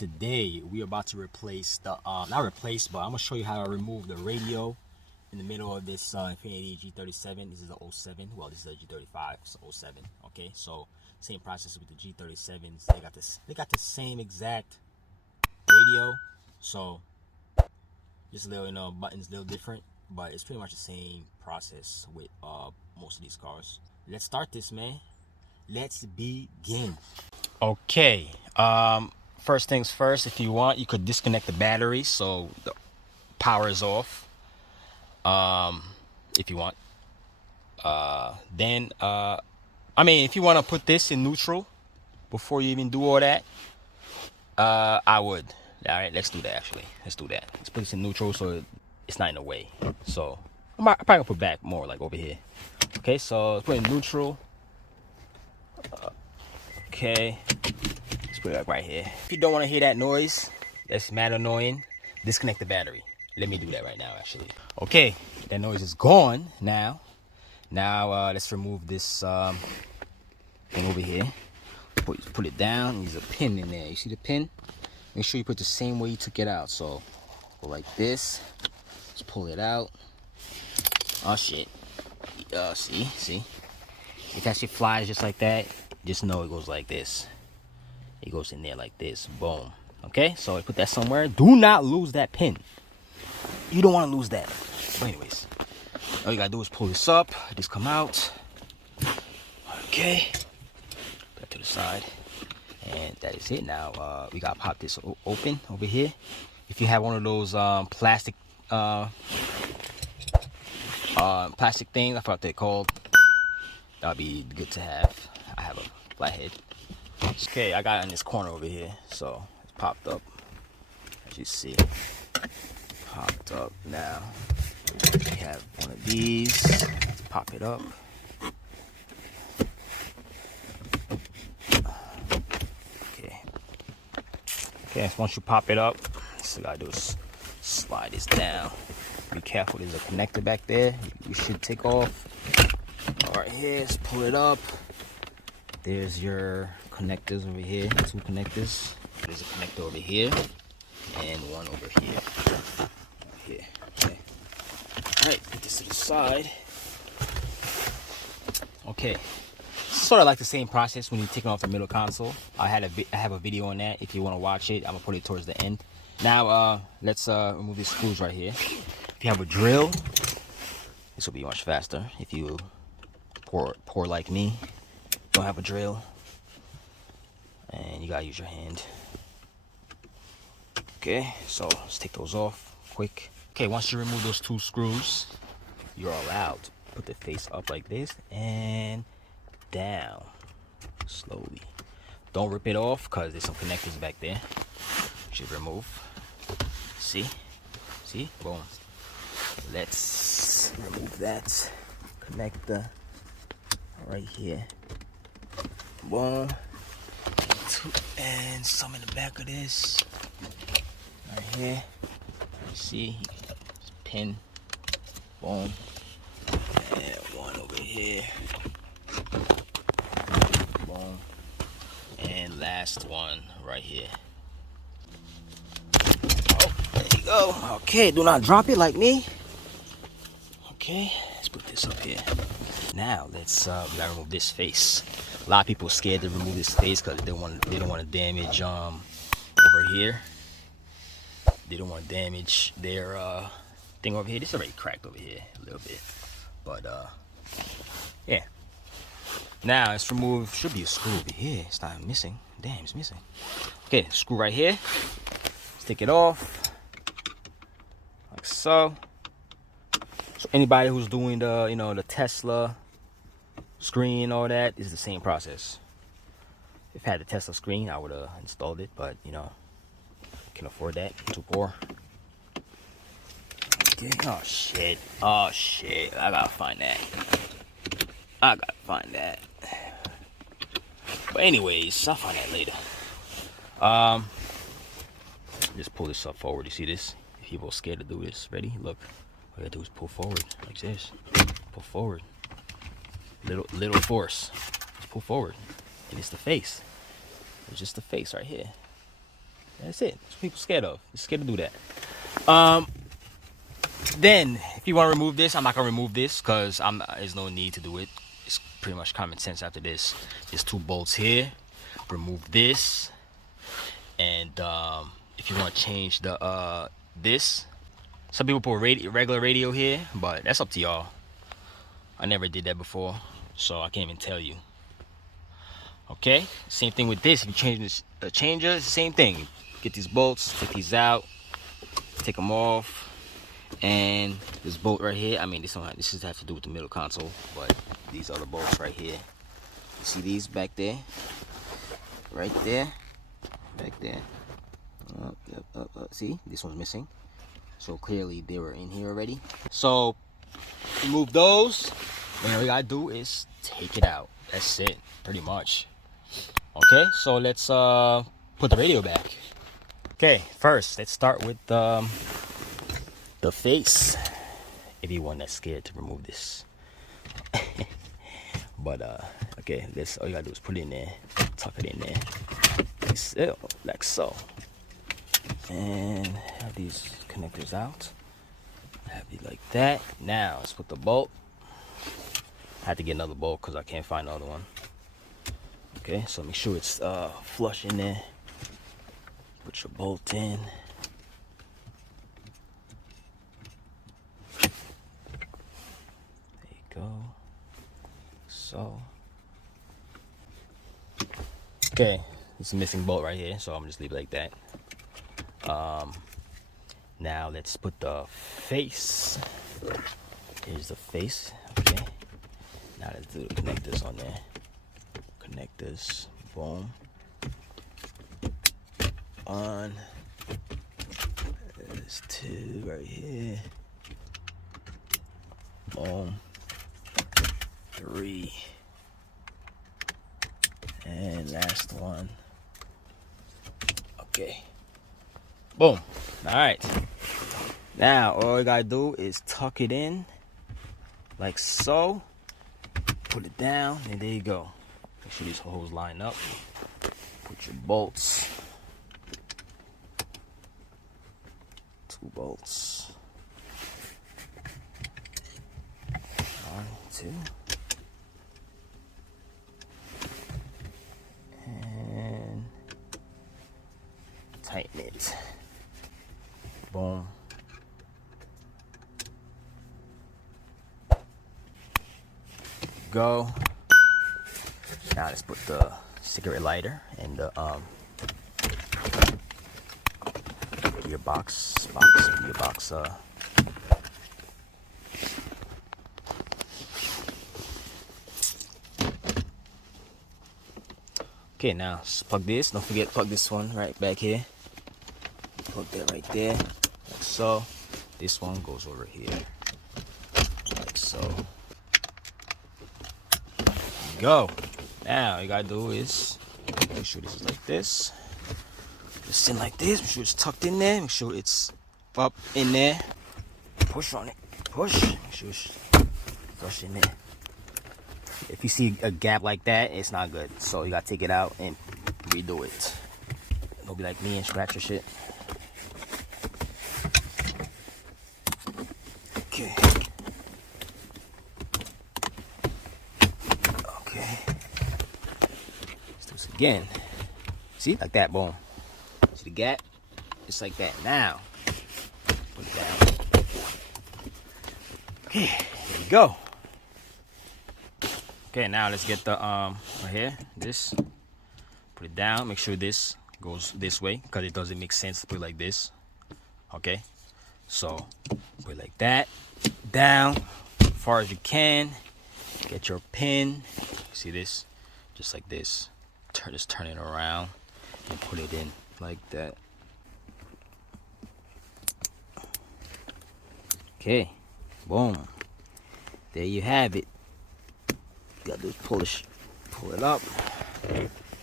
today we are about to replace the not replace, but I'm gonna show you how to remove the radio in the middle of this Infiniti G37. This is a 07. Well, this is a G35. It's a 07. Okay, so same process with the G37s. They got the same exact radio, so just a little, buttons a little different, but it's pretty much the same process with most of these cars. Let's start this, man. Let's begin. Okay, first things first, if you want, you could disconnect the battery so the power is off, if you want. Then I mean, if you want to put this in neutral before you even do all that, I would. All right, let's do that. Actually, let's do that. Let's put this in neutral so it's not in the way. So I'm probably gonna put back more like over here. Okay, so let's put it in neutral. Okay, let's put it like right here. If you don't want to hear that noise, that's mad annoying, disconnect the battery. Let me do that right now, actually. Okay, that noise is gone now. Now let's remove this thing over here. Put it down. There's a pin in there. You see the pin? Make sure you put the same way you took it out. So go like this. Let's pull it out. Oh shit. See? If that shit flies just like that, just know it goes like this. It goes in there like this. Boom. Okay, so I put that somewhere. Do not lose that pin. You don't want to lose that. But anyways, all you gotta do is pull this up. This come out. Okay. Put that to the side. And that is it. Now we gotta pop this open over here. If you have one of those plastic plastic things, I forgot what they're called, that'd be good to have. I have a flathead. Okay, I got it in this corner over here, so it's popped up. As you see, popped up. Now we have one of these. Let's pop it up. Okay, so once you pop it up, so you gotta do is slide this down. Be careful, there's a connector back there you should take off. All right, here, let's pull it up. There's your connectors over here, 2 connectors. There's a connector over here and one over here. Okay. All right, put this to the side. Okay. Sort of like the same process when you're taking off the middle console. I have a video on that. If you want to watch it, I'm gonna put it towards the end. Now let's remove these screws right here. If you have a drill, this will be much faster. If you poor like me, don't have a drill, and you gotta use your hand. Okay, so let's take those off quick. Okay, once you remove those 2 screws, you're allowed to put the face up like this and down slowly. Don't rip it off because there's some connectors back there. Should remove. See, boom. Let's remove that connector right here. Boom. And some in the back of this right here. See, pin. Boom. And one over here. Boom. And last one right here. Oh, there you go. Okay, do not drop it like me. Okay, let's put this up here. Now let's we gotta remove this face. A lot of people are scared to remove this face because they don't want to damage over here. They don't want to damage their thing over here. This is already cracked over here a little bit, but yeah. Now let's remove, should be a screw over here. It's not missing. Damn, it's missing. Okay, screw right here. Let's take it off. Like so. So anybody who's doing the, the Tesla screen, all that, is the same process. If I had the Tesla screen, I would have installed it, but can afford that. Too poor. Okay. Oh shit. I gotta find that. But anyways, I'll find that later. Just pull this up forward. You see this? People are scared to do this. Ready? Look. All you gotta do is pull forward like this. Pull forward. Little force. Just pull forward. And it's the face. It's just the face right here. That's it. That's what people scared of. They're scared to do that. Then, if you want to remove this, I'm not gonna remove this because there's no need to do it. It's pretty much common sense after this. There's 2 bolts here. Remove this, and if you want to change the this, some people put regular radio here, but that's up to y'all. I never did that before, so I can't even tell you. Okay, same thing with this. If you change this changer, it's the same thing. Get these bolts, take these out, take them off. And this bolt right here, I mean, this just has to do with the middle console, but these other bolts right here, you see these back there, right there, back there. See, this one's missing, so clearly they were in here already. So remove those, and all you gotta do is take it out. That's it, pretty much. Okay, so let's put the radio back. Okay, first let's start with the face. Anyone that's scared to remove this. But okay, this all you gotta do is put it in there, tuck it in there, like so, and have these connectors out. Have it like that. Now let's put the bolt. I had to get another bolt because I can't find another one. Okay, so make sure it's flush in there. Put your bolt in. Go so. Okay, it's a missing bolt right here, so I'm just leave it like that. Now let's put the face. Here's the face. Okay, now let's do the connectors on there. Connectors, boom. On. There's 2 right here. Boom. 3, and last one. Okay, boom. All right, now all you gotta do is tuck it in like so, put it down, and there you go. Make sure these holes line up. Put your bolts, 2 bolts, 1, 2. Tighten it. Boom. Go. Now let's put the cigarette lighter and the gearbox. Okay, now let's plug this. Don't forget to plug this one right back here. Plug that right there, like so. This one goes over here, like so. Go. Now all you gotta do is make sure this is like this. Just in like this. Make sure it's tucked in there. Make sure it's up in there. Push on it. Push. Make sure it's flush in there. If you see a gap like that, it's not good. So you gotta take it out and redo it. Don't be like me and scratch your shit. Okay. Okay. Let's do this again. See? Like that, boom. See the gap? Just like that. Now, put it down. Okay, there we go. Okay, now let's get the right here, this. Put it down. Make sure this goes this way because it doesn't make sense to put it like this. Okay, so put it like that. Down as far as you can. Get your pin. See this? Just like this. Just turn it around and put it in like that. Okay, boom. There you have it. Gotta do is pull it up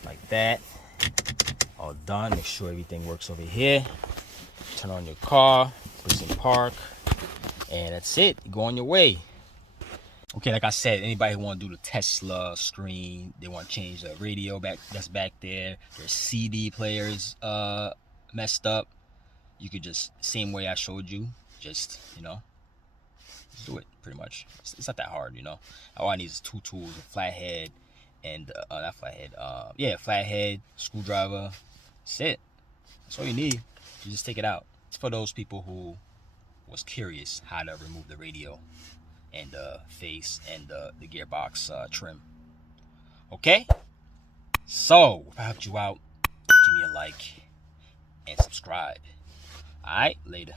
like that. All done. Make sure everything works over here. Turn on your car, put it in park, and that's it. Go on your way. Okay, like I said, anybody who want to do the Tesla screen, they want to change the radio back that's back there. There's CD players messed up, you could just, same way I showed you, just, you know, just do it pretty much. It's not that hard, you know. All I need is 2 tools, a flathead and not flathead, yeah, flathead, screwdriver. That's it. That's all you need. You just take it out. It's for those people who was curious how to remove the radio and the face and the gearbox trim. Okay, so if I helped you out, give me a like and subscribe. All right, later.